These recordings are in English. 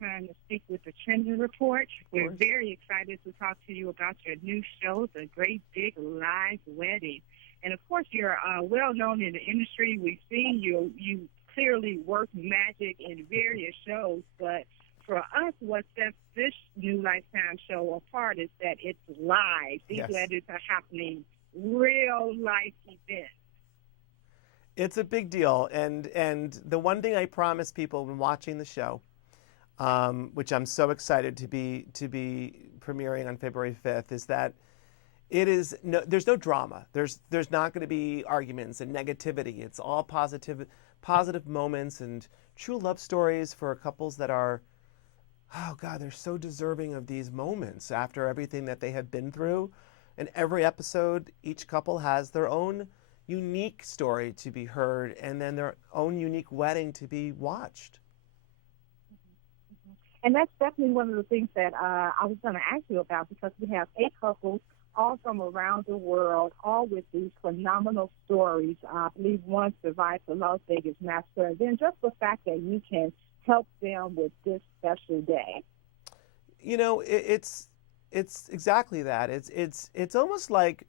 time to speak with the Trending Report. We're very excited to talk to you about your new show, The Great Big Live Wedding. And, of course, you're well-known in the industry. We've seen you clearly work magic in various shows, but for us, what sets this new Lifetime show apart is that it's live. These weddings are happening real-life events. It's a big deal, and the one thing I promise people when watching the show, which I'm so excited to be premiering on February 5th, is that there's no drama. There's not going to be arguments and negativity. It's all positive moments and true love stories for couples that are, oh God, they're so deserving of these moments after everything that they have been through. And every episode, each couple has their own unique story to be heard, and then their own unique wedding to be watched. And that's definitely one of the things that I was going to ask you about, because we have 8 couples, all from around the world, all with these phenomenal stories. I believe one survived the Las Vegas massacre, and then just the fact that you can help them with this special day. You know, it's exactly that. It's almost like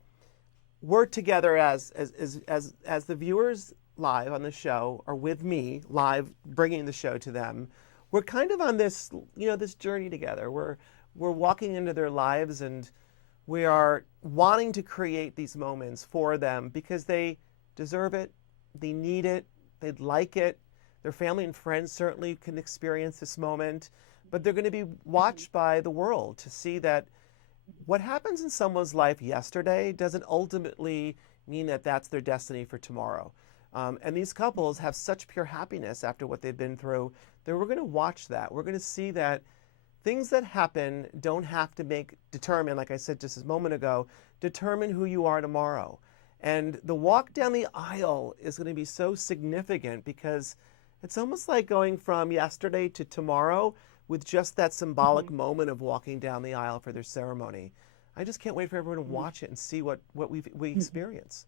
we're together as the viewers live on the show, or with me live bringing the show to them. We're kind of on this, this journey together. We're walking into their lives, and we are wanting to create these moments for them because they deserve it, they need it, they'd like it. Their family and friends certainly can experience this moment, but they're going to be watched by the world to see that what happens in someone's life yesterday doesn't ultimately mean that that's their destiny for tomorrow. And these couples have such pure happiness after what they've been through that we're going to watch that. We're going to see that things that happen don't have to determine, like I said just a moment ago, determine who you are tomorrow. And the walk down the aisle is going to be so significant because it's almost like going from yesterday to tomorrow with just that symbolic moment of walking down the aisle for their ceremony. I just can't wait for everyone to watch it and see what we experience.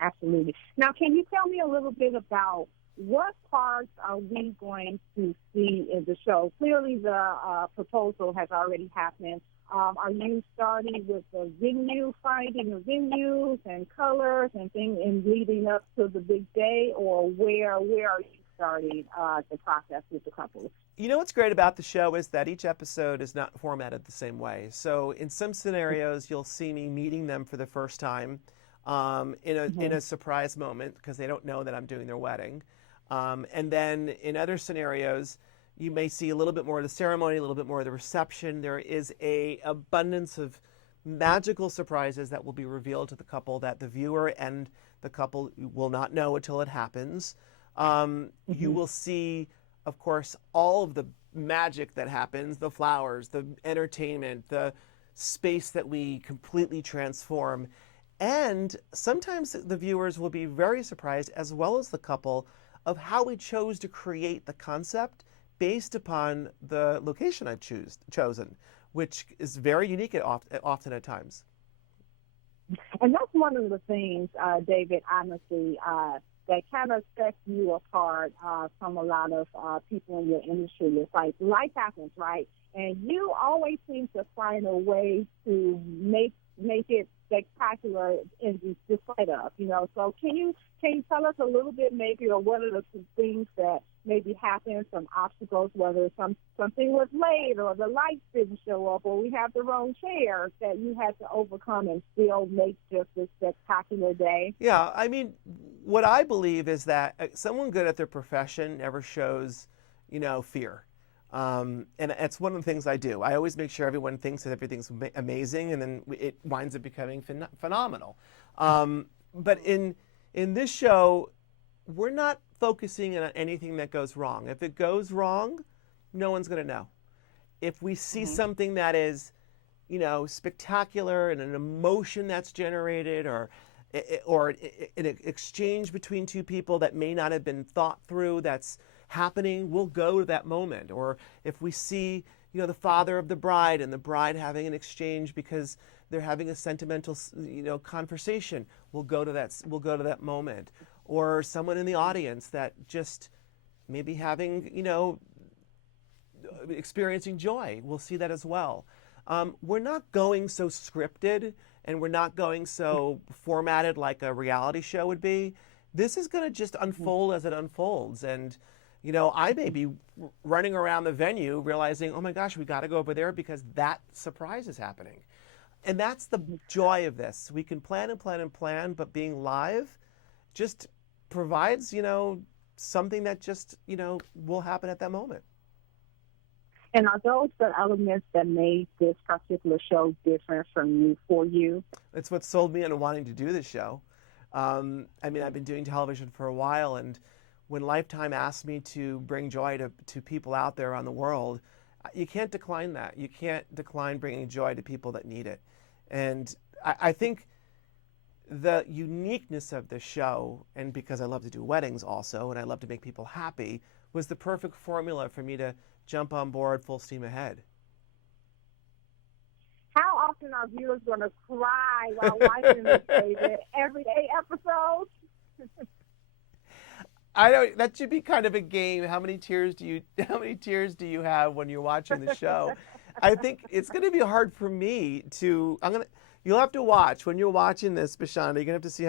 Absolutely. Now, can you tell me a little bit about what parts are we going to see in the show? Clearly, the proposal has already happened. Are you starting with the venue, finding the venues and colors and things and leading up to the big day, or where are you starting the process with the couples? You know what's great about the show is that each episode is not formatted the same way. So in some scenarios, you'll see me meeting them for the first time in a surprise moment because they don't know that I'm doing their wedding. And then in other scenarios, you may see a little bit more of the ceremony, a little bit more of the reception. There is an abundance of magical surprises that will be revealed to the couple that the viewer and the couple will not know until it happens. You will see, of course, all of the magic that happens, the flowers, the entertainment, the space that we completely transform. And sometimes the viewers will be very surprised, as well as the couple, of how we chose to create the concept based upon the location I've chosen, which is very unique often at times. And that's one of the things, David, honestly, that kind of sets you apart from a lot of people in your industry. It's like life happens, right? And you always seem to find a way to make it spectacular in spite of, So can you tell us a little bit maybe, or what are the things that maybe happened, some obstacles, whether something was late or the lights didn't show up or we have the wrong chairs that you had to overcome and still make just a spectacular day? Yeah, I mean, what I believe is that someone good at their profession never shows, fear. And it's one of the things I do. I always make sure everyone thinks that everything's amazing, and then it winds up becoming phenomenal. But in this show, we're not focusing on anything that goes wrong. If it goes wrong, no one's going to know. If we see something that is, spectacular and an emotion that's generated, or an exchange between two people that may not have been thought through that's happening, we'll go to that moment. Or if we see, the father of the bride and the bride having an exchange because they're having a sentimental, conversation, we'll go to that moment. Or someone in the audience that just maybe having, experiencing joy. We'll see that as well. We're not going so scripted, and we're not going so formatted like a reality show would be. This is going to just unfold as it unfolds. And, I may be running around the venue realizing, oh my gosh, we got to go over there because that surprise is happening. And that's the joy of this. We can plan and plan and plan, but being live just provides, something that just, will happen at that moment. And are those the elements that made this particular show different for you? It's what sold me into wanting to do this show. I've been doing television for a while, and when Lifetime asked me to bring joy to people out there around the world, you can't decline that. You can't decline bringing joy to people that need it. And I think the uniqueness of the show, and because I love to do weddings also, and I love to make people happy, was the perfect formula for me to jump on board full steam ahead. How often are viewers going to cry while watching this, David? Everyday episodes? I don't. That should be kind of a game. How many tears do you have when you're watching the show? I think it's going to be hard for me to. You'll have to watch when you're watching this, Bashanda. You're going to have to see how many